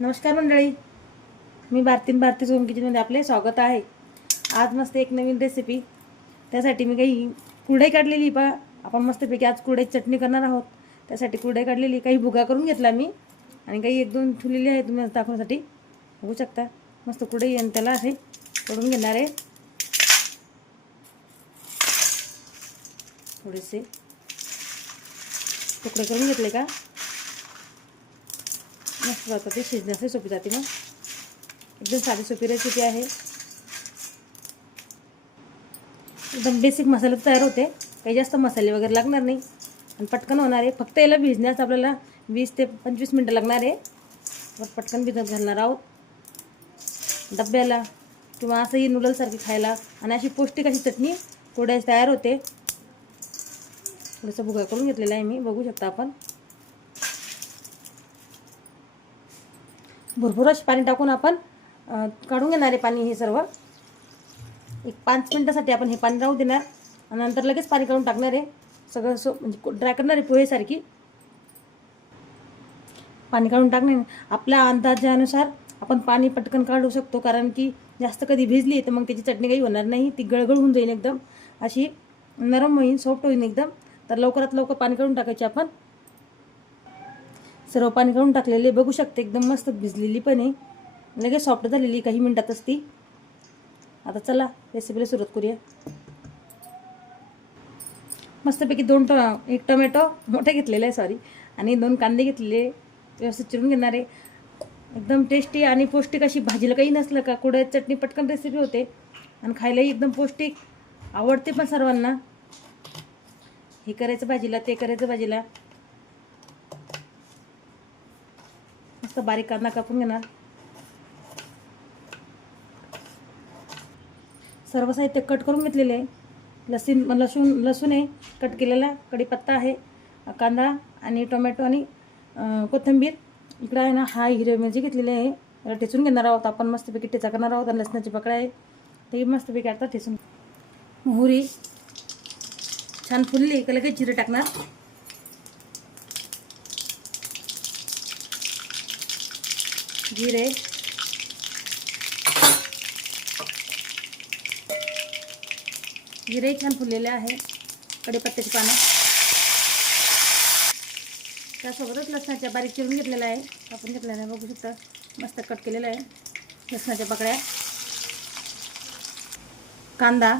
नमस्कार मंडळी. मी भारतीन भारती होम किचनमध्ये आपले स्वागत आहे. आज मस्त एक नवीन रेसिपी त्यासाठी मी काही कुरडई काढलेली पा आपण मस्तपैकी आज कुरडईची चटणी करणार आहोत. त्यासाठी कुरडई काढलेली काही भुगा करून घेतला मी. आणि काही एक दोन ठेवलेली आहे तुम्ही दाखवण्यासाठी. बघू शकता. मस्त कुरडई आणि त्याला असे करून घेणार आहे. थोडेसे तुकडे करून घेतले का? मस्त जातं ते शिजण्यासही सोपी जाते मग एकदम साधी सोपी रेसिपी आहे. एकदम बेसिक मसाले तयार होते. काही जास्त मसाले वगैरे लागणार नाही. आणि पटकन होणार आहे. फक्त याला भिजण्यास आपल्याला वीस ते पंचवीस मिनटं लागणार आहे. मग पटकन भिजत घालणार आहोत. डब्याला किंवा असंही नूडल्ससारखी खायला आणि अशी पौष्टिक अशी चटणी कोड्यास तयार होते. थोडंसं भुगा करून घेतलेला आहे मी. बघू शकता आपण. भरपूर असे पाणी टाकून आपण काढून घेणार आहे पाणी हे सर्व. एक पाच मिनटासाठी आपण हे पाणी राहू देणार. आणि नंतर लगेच पाणी काढून टाकणार आहे. सगळं सो म्हणजे ड्राय करणार आहे पोहेसारखी. पाणी काढून टाकणे आपल्या अंदाजानुसार आपण पाणी पटकन काढू शकतो. कारण की जास्त कधी भिजली तर मग त्याची चटणी काही होणार नाही. ती गळगळ होऊन जाईल एकदम. अशी नरम होईल सॉफ्ट होईल एकदम. तर लवकरात लवकर पाणी काढून टाकायची आपण. सर्व पाणी काढून टाकलेले. बघू शकते एकदम मस्त भिजलेली पण आहे. लगेच सॉफ्ट झालेली काही मिनटातच ती. आता चला रेसिपीला सुरुवात करूया. मस्तपैकी दोन ट एक टोमॅटो मोठे घेतलेले आहे सॉरी आणि दोन कांदे घेतलेले व्यवस्थित चिरून घेणार आहे. एकदम टेस्टी आणि पौष्टिक अशी भाजीला काही नसलं का कुठे चटणी पटकन रेसिपी होते. आणि खायलाही एकदम पौष्टिक. आवडते पण सर्वांना. हे करायचं भाजीला ते करायचं भाजीला. मस्त बारीक कांदा कापून घेणार? सर्व साहित्य कट करून घेतलेले आहे. लसूण लसूण लसूण आहे कट केलेला. कढीपत्ता आहे कांदा आणि टोमॅटो आणि कोथिंबीर. इकडं आहे ना हा हिरवी मिरची घेतलेली आहे. याला ठेचून घेणार आहोत. आपण मस्तपैकी ठेचा करणार आहोत आणि लसणाची पकडा आहे. ते मस्तपैकी आता ठेचून मोहरी छान फुलली का लगेच जिरं टाकणार? जिरे जिरे छान फुललेले आहे. कढीपत्त्याची पानं. त्यासोबतच लसणाच्या बारीक चिरून घेतलेला आहे. आपण घेतलेला आहे बघू शकता. मस्त कट केलेला आहे. लसणाच्या पकड्या. कांदा.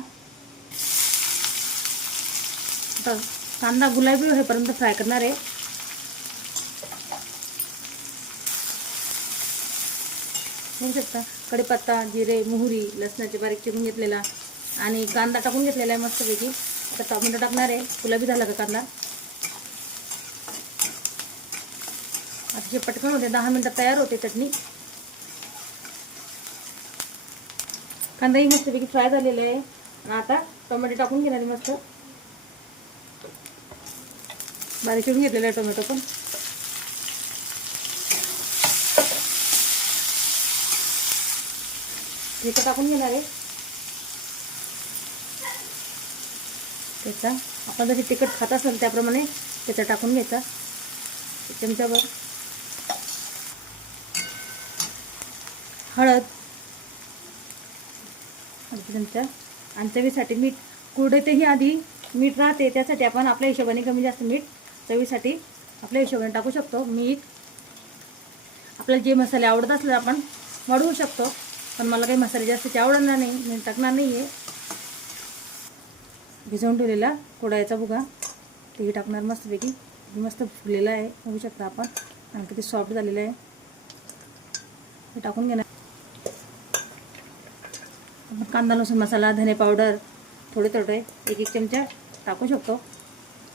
कांदा गुलाबी होईपर्यंत फ्राय करणार आहे. बघू शकता. कढीपत्ता जिरे मोहरी लसणाचे बारीक चिरून घेतलेला. आणि कांदा टाकून घेतलेला आहे मस्तपैकी. आता टोमॅटो टाकणार आहे. गुलाबी झाला का कांदा? अतिशय पटकन होते दहा मिनटात तयार होते चटणी. कांदाही मस्तपैकी फ्राय झालेला आहे. आणि आता टोमॅटो टाकून घेणार आहे मस्त. बारीक चिरून घेतलेला आहे टोमॅटो पण. ठेचा टाकून घेणार आहे. त्याचा आपण जशी तिखट खात असेल त्याप्रमाणे त्याचा टाकून घ्यायचा. चमच्यावर. हळद. चमचा. आणि चवीसाठी मीठ. कुरडतेही आधी मीठ राहते त्यासाठी आपण आपल्या हिशोबाने कमी जास्त मीठ चवीसाठी आपल्या हिशोबाने टाकू शकतो. मीठ. आपल्याला जे मसाले आवडत असले आपण वाढवू शकतो. पण मला काही मसाले जास्तीचे आवडणार नाही मी टाकणार नाही आहे भिजवून ठेवलेला कोडायचा बुगा. तेही टाकणार मस्तपैकी. मस्त फुगलेला आहे बघू शकता आपण. आणि किती सॉफ्ट झालेलं आहे. हे टाकून घेणार. आपण कांदा लसूण मसाला धने पावडर थोडे थोडे एक एक चमचा टाकू शकतो.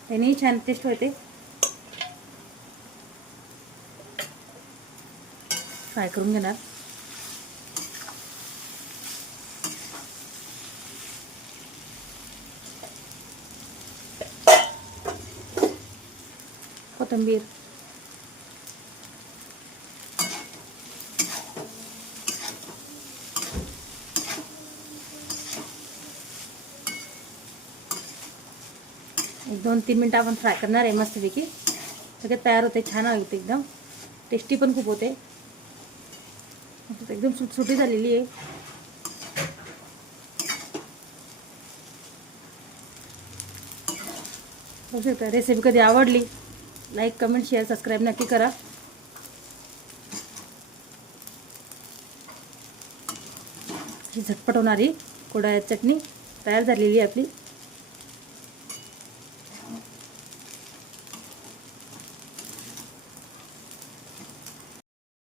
त्यानेही छान टेस्ट होते. फ्राय करून घेणार. कोथिंबीर. एक दोन तीन मिनटं आपण फ्राय करणार आहे मस्तपैकी. सगळे तयार होते छान होते एकदम. टेस्टी पण खूप होते एकदम एकदम सुटसुटी झालेली आहे. बघू शकता रेसिपी कधी आवडली? लाईक कमेंट शेअर सबस्क्राईब नक्की करा. ही झटपट होणारी कोडाळ्यात चटणी तयार झालेली आहे आपली.